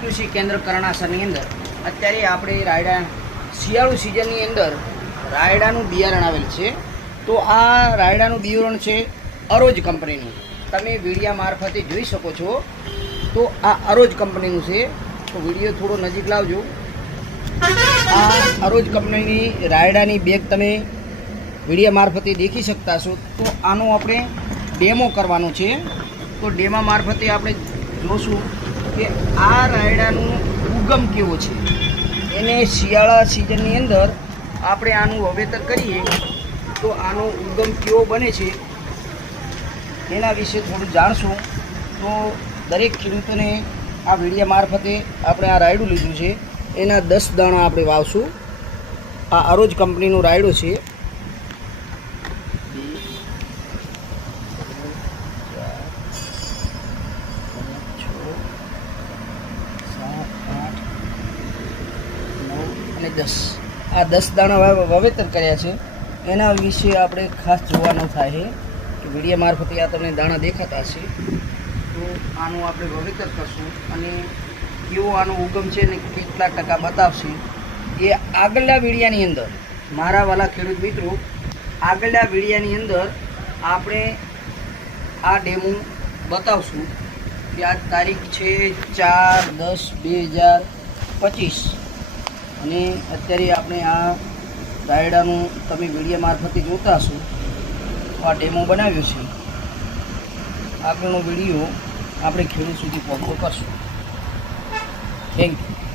કૃષિ કેન્દ્ર કરણાસરની અંદર. અત્યારે આપણે રાયડા, શિયાળુ સિઝનની અંદર રાયડાનું બિયારણ આવેલ છે. તો આ રાયડાનું બિયારણ છે અરોજ કંપનીનું. તમે વિડીયા મારફતે જોઈ શકો છો. તો આ અરોજ કંપનીનું છે. તો વીડિયો થોડો નજીક લાવજો. આ અરોજ કંપનીની રાયડાની બેગ તમે વિડીયા મારફતે દેખી શકતા છો તો આનો આપણે ડેમો કરવાનો છે. તો ડેમા મારફતે આપણે જોશું કે આ રાયડાનું ઉગમ કેવો છે? એને શિયાળા સિઝનની અંદર આપણે આનું વાવેતર કરીએ, તો આનો ઉગમ કેવો બને છે એના વિશે થોડું જાણશું. તો દરેક ખેડૂતોને આ વિડીયા મારફતે આપણે આ રાયડું લીધું છે. એના દસ દાણા આપણે વાવશું. આ અરોજ કંપનીનું રાયડું છે. અને દસ, આ દસ દાણા વાવ- વાવેતર કર્યા છે. એના વિશે આપણે ખાસ જોવાનું થાય છે કે વિડીયા મારફતે આ તમને દાણા દેખાતા હશે. તો આનું આપણે વાવેતર કરશું અને કેવો આનો ઉગમ છે ને કેટલા ટકા બતાવશે એ આગળના વિડીયાની અંદર. મારા વાલા ખેડૂત મિત્રો, આગળના વિડીયાની અંદર આપણે આ ડેમો બતાવશું કે આ તારીખ છે ચાર દસ બે હજાર પચીસ. અને અત્યારે આપણે આ રાયડાનું તમે વીડિયો મારફતે જોતા હશો. આ ડેમો બનાવ્યો છે. આગળનો વીડિયો આપણે ખેડૂત સુધી પહોંચો કરશું. Thank you